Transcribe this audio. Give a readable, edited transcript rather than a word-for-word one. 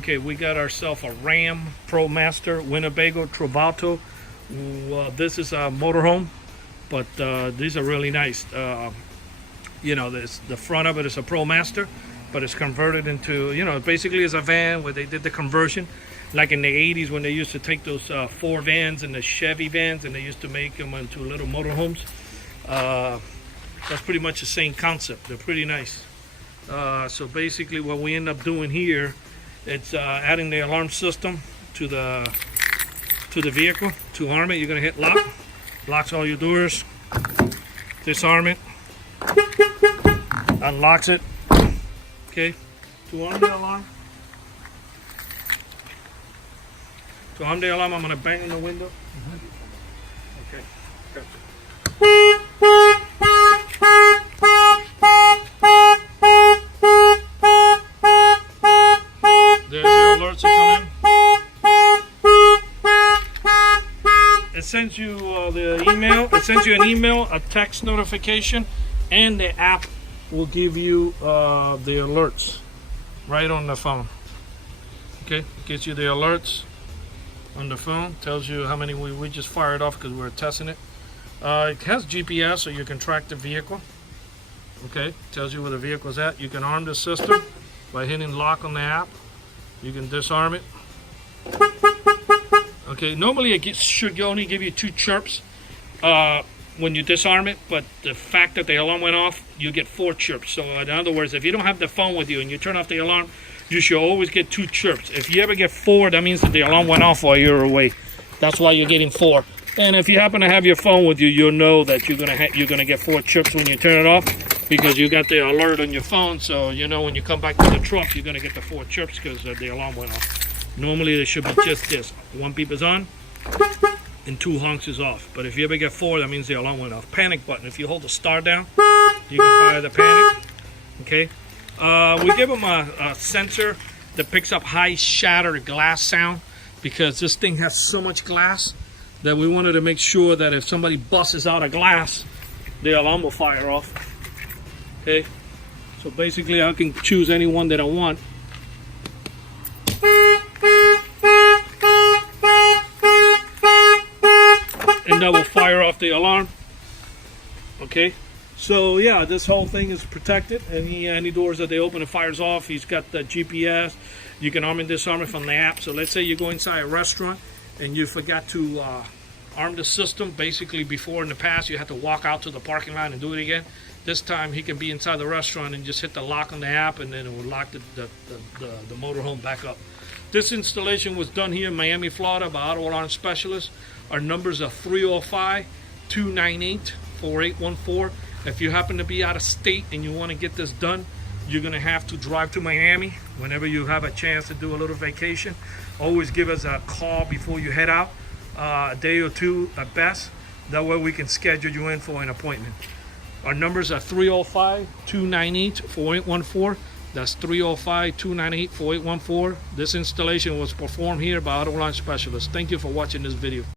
Okay, we got ourselves a Ram ProMaster Winnebago Travato. This is a motorhome, but these are really nice. You know, the front of it is a ProMaster, but it's converted into, you know, basically it's a van where they did the conversion. Like in the 80s when they used to take those Ford vans and the Chevy vans and they used to make them into little motorhomes. That's pretty much the same concept. They're pretty nice. So basically what we end up doing here, it's adding the alarm system to the vehicle. To arm it, you're gonna hit lock. Locks all your doors. Disarm it. Unlocks it. Okay. To arm the alarm. To arm the alarm, I'm gonna bang on the window. Okay. Gotcha. There's the alerts that come in. It sends you the email. It sends you an email, a text notification, and the app will give you the alerts right on the phone. Okay, it gives you the alerts on the phone. Tells you how many we just fired off because we're testing it. It has GPS, so you can track the vehicle. Okay, tells you where the vehicle's at. You can arm the system by hitting lock on the app. You can disarm it. Okay, normally it should only give you 2 chirps when you disarm it, but the fact that the alarm went off, you get 4 chirps. So in other words, if you don't have the phone with you and you turn off the alarm, you should always get 2 chirps. If you ever get 4, that means that the alarm went off while you're away. That's why you're getting 4. And if you happen to have your phone with you, you'll know that you're gonna get 4 chirps when you turn it off, because you got the alert on your phone. So you know when you come back to the truck, you're gonna get the 4 chirps because the alarm went off. Normally there should be just this: 1 beep is on and 2 honks is off. But if you ever get 4, that means the alarm went off. Panic button. If you hold the star down, you can fire the panic. Okay. We give them a sensor that picks up high shattered glass sound, because this thing has so much glass that we wanted to make sure that if somebody busts out a glass, the alarm will fire off. Okay, so basically I can choose any one that I want. And that will fire off the alarm. Okay, so yeah, this whole thing is protected. Any doors that they open, it fires off. He's got the GPS. You can arm and disarm it from the app. So let's say you go inside a restaurant and you forgot to arm the system. Basically, before in the past, you had to walk out to the parking lot and do it again. This time, he can be inside the restaurant and just hit the lock on the app, and then it will lock the motorhome back up. This installation was done here in Miami, Florida by Auto Alarm Specialists. Our numbers are 305-298-4814. If you happen to be out of state and you want to get this done, you're going to have to drive to Miami. Whenever you have a chance to do a little vacation, always give us a call before you head out, a day or 2 at best. That way we can schedule you in for an appointment. Our numbers are 305-298-4814. That's 305-298-4814. This installation was performed here by Auto Alarm Specialists. Thank you for watching this video.